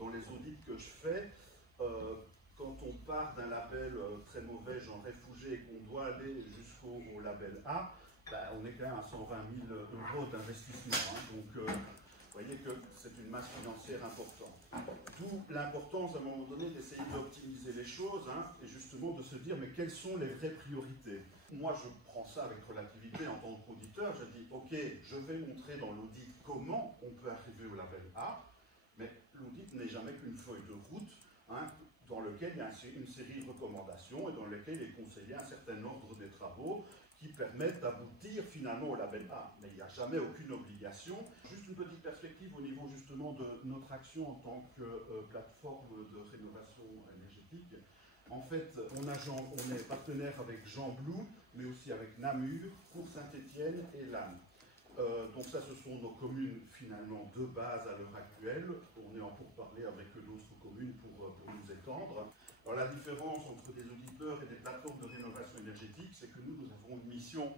dans les audits que je fais, quand on part d'un label très mauvais, genre réfugié, et qu'on doit aller jusqu'au label A, ben, on est quand même à 120 000 € d'investissement. Hein. Donc, vous voyez que c'est une masse financière importante. D'où l'importance, à un moment donné, d'essayer d'optimiser les choses, hein, et justement de se dire, mais quelles sont les vraies priorités? Moi, je prends ça avec relativité en tant qu'auditeur. Je dis, OK, je vais montrer dans l'audit comment on peut arriver au label A, mais l'audit n'est jamais qu'une feuille de route, hein, dans lequel il y a une série de recommandations et dans lequel il est conseillé un certain ordre des travaux qui permettent d'aboutir finalement au label A. Mais il n'y a jamais aucune obligation. Juste une petite perspective au niveau justement de notre action en tant que plateforme de rénovation énergétique. En fait, on est partenaire avec Jean Blou, mais aussi avec Namur, Cour Saint-Étienne et Lannes. Donc ça, ce sont nos communes finalement de base à l'heure actuelle. On est en pourparlers avec d'autres communes pour nous étendre. Alors la différence entre des auditeurs et des plateformes de rénovation énergétique, c'est que nous avons une mission,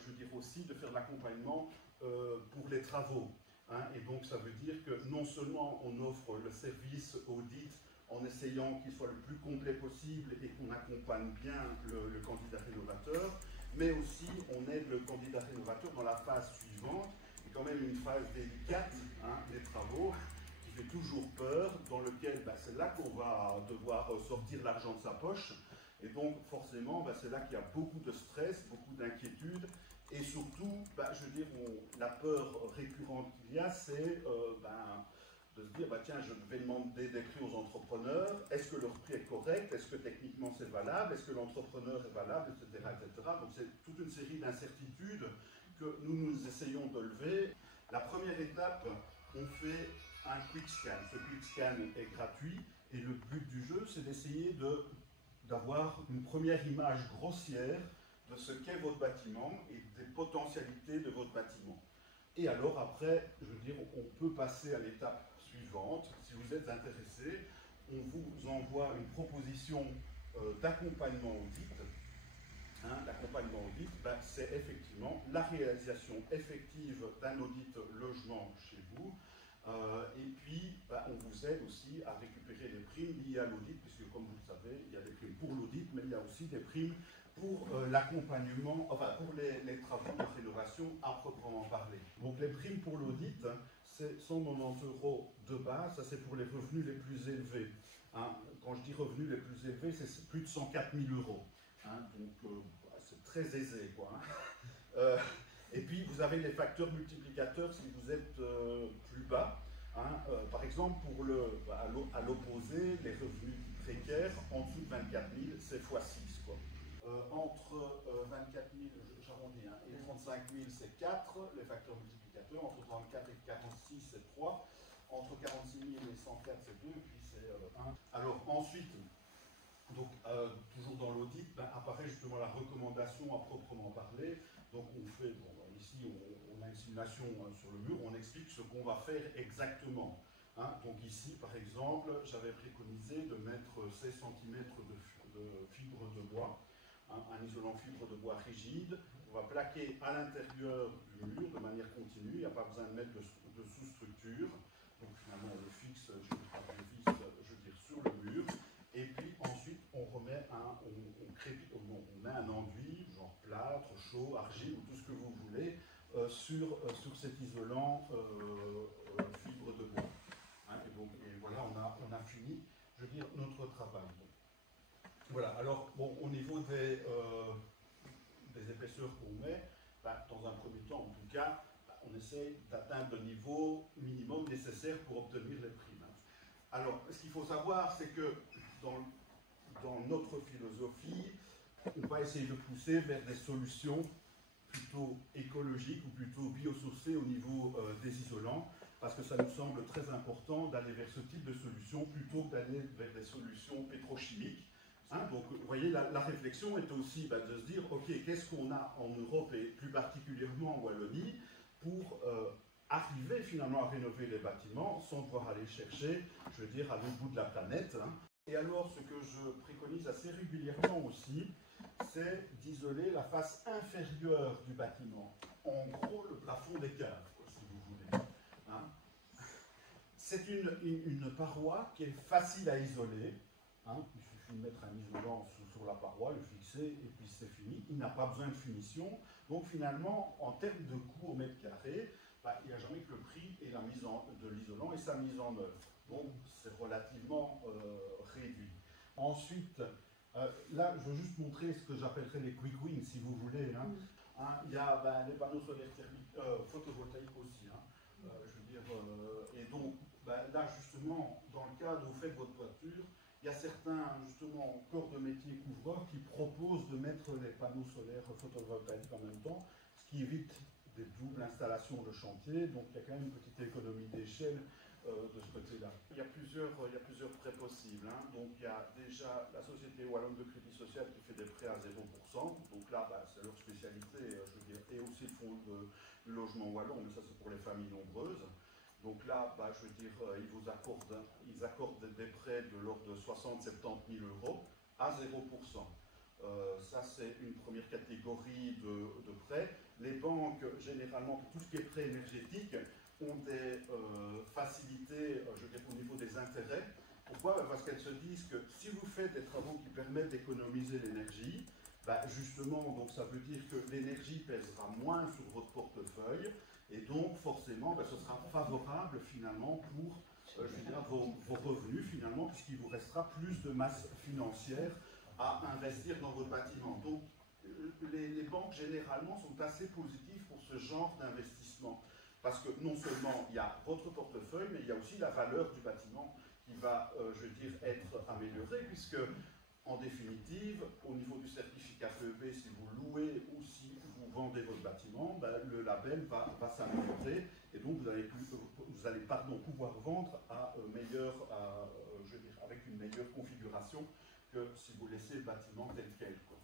je veux dire aussi, de faire de l'accompagnement pour les travaux. Hein. Et donc ça veut dire que non seulement on offre le service audit en essayant qu'il soit le plus complet possible et qu'on accompagne bien le candidat rénovateur, mais aussi on aide le candidat rénovateur dans la phase suivante, qui est quand même une phase délicate, hein, des travaux, qui fait toujours peur, dans lequel c'est là qu'on va devoir sortir l'argent de sa poche, et donc forcément c'est là qu'il y a beaucoup de stress, beaucoup d'inquiétude, et surtout, je veux dire, la peur récurrente qu'il y a, c'est de se dire, tiens, je vais demander des prix aux entrepreneurs, est-ce que leur prix est correct, est-ce que techniquement c'est valable, est-ce que l'entrepreneur est valable, etc. etc. Donc c'est toute une série d'incertitudes que nous essayons de lever. La première étape, on fait un quick scan. Ce quick scan est gratuit et le but du jeu, c'est d'essayer d'avoir une première image grossière de ce qu'est votre bâtiment et des potentialités de votre bâtiment. Et alors après, je veux dire, on peut passer à l'étape suivante. Si vous êtes intéressé, on vous envoie une proposition d'accompagnement audit. Hein, l'accompagnement audit, c'est effectivement la réalisation effective d'un audit logement chez vous. Et puis, on vous aide aussi à récupérer les primes liées à l'audit, puisque comme vous le savez, il y a des primes pour l'audit, mais il y a aussi des primes pour l'accompagnement, enfin pour les travaux de rénovation à proprement parler. Donc les primes pour l'audit, c'est 190 € de base, ça c'est pour les revenus les plus élevés. Hein. Quand je dis revenus les plus élevés, c'est plus de 104 000 €. Hein. Donc c'est très aisé, quoi. Hein. Et puis, vous avez les facteurs multiplicateurs si vous êtes plus bas. Hein. Par exemple, à l'opposé, les revenus précaires, en dessous de 24 000, c'est x6. Quoi. Entre 24 000, j'arrondis, hein, et 35 000, c'est 4, les facteurs multiplicateurs. Entre 34 et 46, c'est 3. Entre 46 000 et 104, c'est 2, et puis c'est 1. Alors, ensuite, donc, toujours dans l'audit, apparaît justement la recommandation à proprement parler. Donc on fait, ici on a une simulation sur le mur, on explique ce qu'on va faire exactement. Hein. Donc ici par exemple, j'avais préconisé de mettre 16 cm de fibre de bois, hein, un isolant fibre de bois rigide. On va plaquer à l'intérieur du mur de manière continue, il n'y a pas besoin de mettre de sous-structure. Donc finalement on le fixe, je veux dire, sur le mur. Et puis ensuite, on remet on met un enduit, genre plâtre, chaux, argile ou tout ce que vous voulez, sur cet isolant fibre de bois. Hein, et voilà, on a fini, je veux dire, notre travail. Voilà, alors, au niveau des épaisseurs qu'on met, dans un premier temps, en tout cas, on essaie d'atteindre le niveau minimum nécessaire pour obtenir les primes. Alors, ce qu'il faut savoir, c'est que dans notre philosophie, on va essayer de pousser vers des solutions plutôt écologiques ou plutôt biosourcées au niveau des isolants, parce que ça nous semble très important d'aller vers ce type de solution plutôt que d'aller vers des solutions pétrochimiques. Hein, donc, vous voyez, la réflexion est aussi de se dire, OK, qu'est-ce qu'on a en Europe et plus particulièrement en Wallonie pour arriver finalement à rénover les bâtiments sans devoir aller chercher, je veux dire, à l'autre bout de la planète. Hein. Et alors, ce que je préconise assez régulièrement aussi, c'est d'isoler la face inférieure du bâtiment. En gros, le plafond des caves, si vous voulez. Hein. C'est une paroi qui est facile à isoler. Hein. Il suffit de mettre un isolant sur la paroi, le fixer, et puis c'est fini. Il n'a pas besoin de finition. Donc finalement, en termes de coût au mètre carré, il n'y a jamais que le prix et la mise de l'isolant et sa mise en œuvre. Donc c'est relativement réduit. Ensuite, là, je veux juste montrer ce que j'appellerais les quick wins, si vous voulez. Hein. Il y a les panneaux solaires thermiques, photovoltaïques aussi. Hein. Je veux dire, et donc, là, justement, dans le cadre où vous faites votre toiture, il y a certains, justement, corps de métier couvreurs qui proposent de mettre les panneaux solaires photovoltaïques en même temps, ce qui évite des doubles installations de chantier. Donc, il y a quand même une petite économie d'échelle de ce côté-là. Il y a plusieurs prêts possibles. Hein. Donc, il y a déjà la Société Wallonne de Crédit Social qui fait des prêts à 0%. Donc là, c'est leur spécialité, je veux dire, et aussi le fonds du logement wallon, mais ça, c'est pour les familles nombreuses. Donc là, je veux dire, ils accordent des prêts de l'ordre de 60-70 000 euros à 0%. Ça, c'est une première catégorie de prêts. Les banques, généralement, pour tout ce qui est prêt énergétique, ont des facilités, je veux dire, au niveau des intérêts. Pourquoi? Parce qu'elles se disent que si vous faites des travaux qui permettent d'économiser l'énergie, justement, donc ça veut dire que l'énergie pèsera moins sur votre portefeuille, et donc forcément, ce sera favorable finalement pour je veux dire, vos revenus finalement, puisqu'il vous restera plus de masse financière à investir dans votre bâtiment. Donc, les banques généralement sont assez positives pour ce genre d'investissement. Parce que non seulement il y a votre portefeuille, mais il y a aussi la valeur du bâtiment qui va, je veux dire, être améliorée, puisque, en définitive, au niveau du certificat PEB, si vous louez ou si vous vendez votre bâtiment, le label va s'améliorer, et donc vous allez pouvoir vendre je veux dire, avec une meilleure configuration que si vous laissez le bâtiment tel quel, quoi.